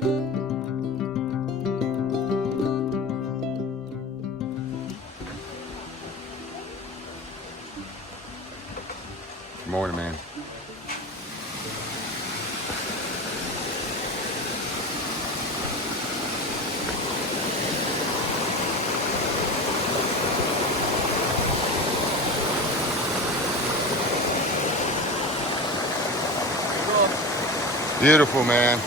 Good morning, man. Beautiful, man.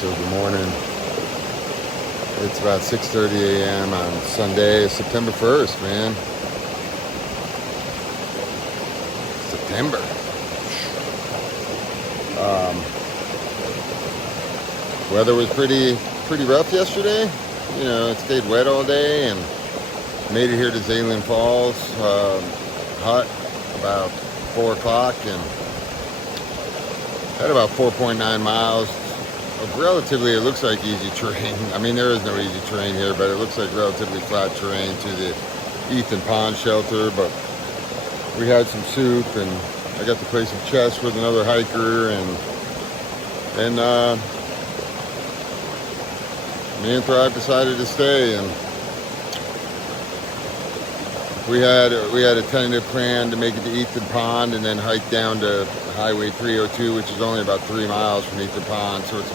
So good morning. It's about 6:30 a.m. on Sunday, September 1st, man. September. Weather was pretty rough yesterday. You know, it stayed wet all day and made it here to Zaylen Falls hut about 4 o'clock and had about 4.9 miles. Relatively, it looks like easy terrain. I mean, there is no easy terrain here, but it looks like relatively flat terrain to the Ethan Pond shelter. But we had some soup, and I got to play some chess with another hiker, and me and Thrive decided to stay, and we had a tentative plan to make it to Ethan Pond and then hike down to Highway 302, which is only about 3 miles from Ethan Pond. So it's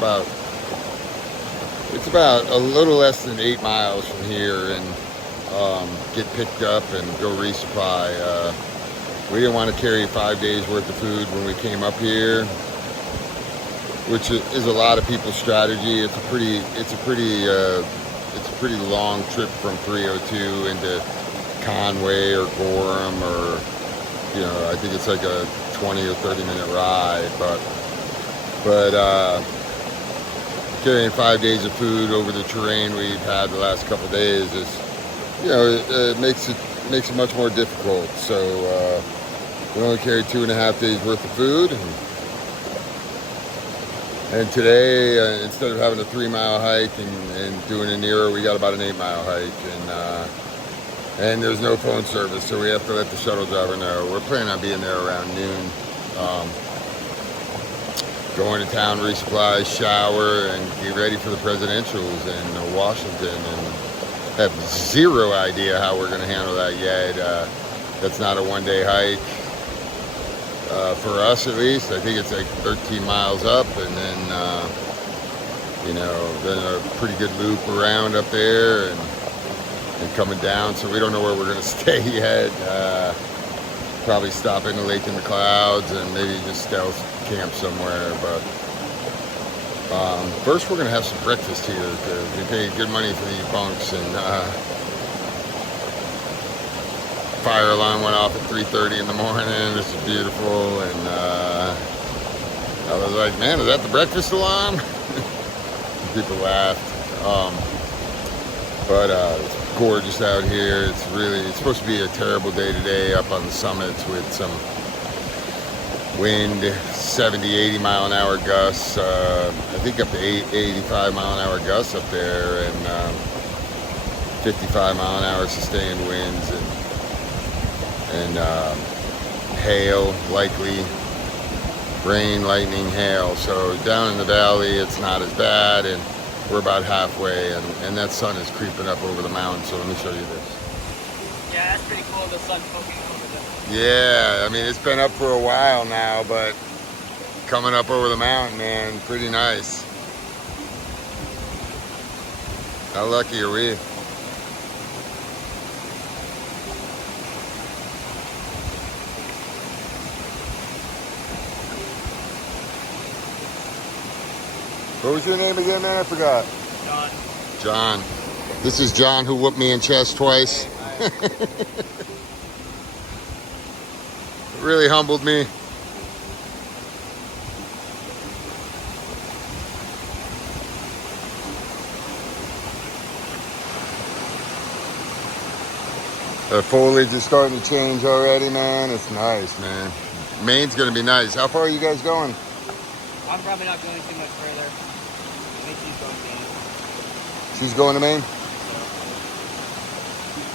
about a little less than 8 miles from here, and get picked up and go resupply. We didn't want to carry 5 days worth of food when we came up here, which is a lot of people's strategy. It's a pretty long trip from 302 into Conway or Gorham, or I think it's like a 20 or 30 minute ride, but carrying 5 days of food over the terrain we've had the last couple of days is, it makes it much more difficult. So we only carried 2.5 days worth of food, and today instead of having a 3-mile hike and doing a Nero, we got about an 8-mile hike, and there's no phone service, so we have to let the shuttle driver know. We're planning on being there around noon. Going to town, resupply, shower, and get ready for the presidentials in Washington. And have zero idea how we're going to handle that yet. That's not a one-day hike. For us, at least, I think it's like 13 miles up, and then then a pretty good loop around up there, and coming down. So we don't know where we're going to stay yet. Probably stop in the Lake in the Clouds and maybe just stealth camp somewhere. But first we're going to have some breakfast here, because we paid good money for these bunks, and fire alarm went off at 3:30 in the morning. This is beautiful, and I was like, man, is that the breakfast alarm? People laughed. But it's gorgeous out here. It's supposed to be a terrible day today up on the summits with some wind, 70-80 mile an hour gusts. I think up to 85 mile an hour gusts up there, and 55 mile an hour sustained winds, and hail, likely rain, lightning, hail. So down in the valley it's not as bad, and we're about halfway, and that sun is creeping up over the mountain. So let me show you this. Yeah, that's pretty cool, the sun poking over the... Yeah, I mean, it's been up for a while now, but coming up over the mountain, man, pretty nice. How lucky are we? What was your name again, man? I forgot. John. John. This is John who whooped me in chest twice. Really humbled me. The foliage is starting to change already, man. It's nice, man. Maine's gonna be nice. How far are you guys going? I'm probably not going too much further. I think she's going to Maine. She's going to Maine?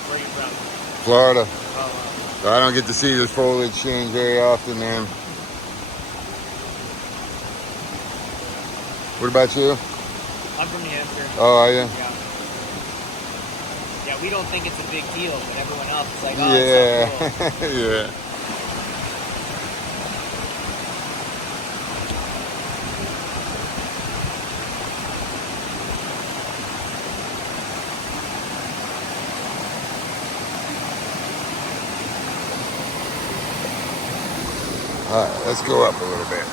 Where are you from? Florida. Oh, So I don't get to see this foliage change very often, man. What about you? I'm from New Hampshire. Oh, are you? Yeah. Yeah, we don't think it's a big deal, but everyone else is like, oh, Yeah. it's so cool. Yeah. All right, let's go up a little bit.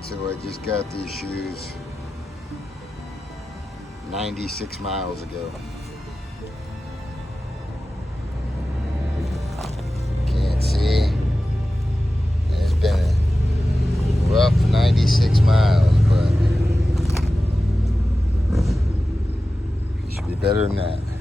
So I just got these shoes 96 miles ago. Can't see. It's been a rough 96 miles, but it should be better than that.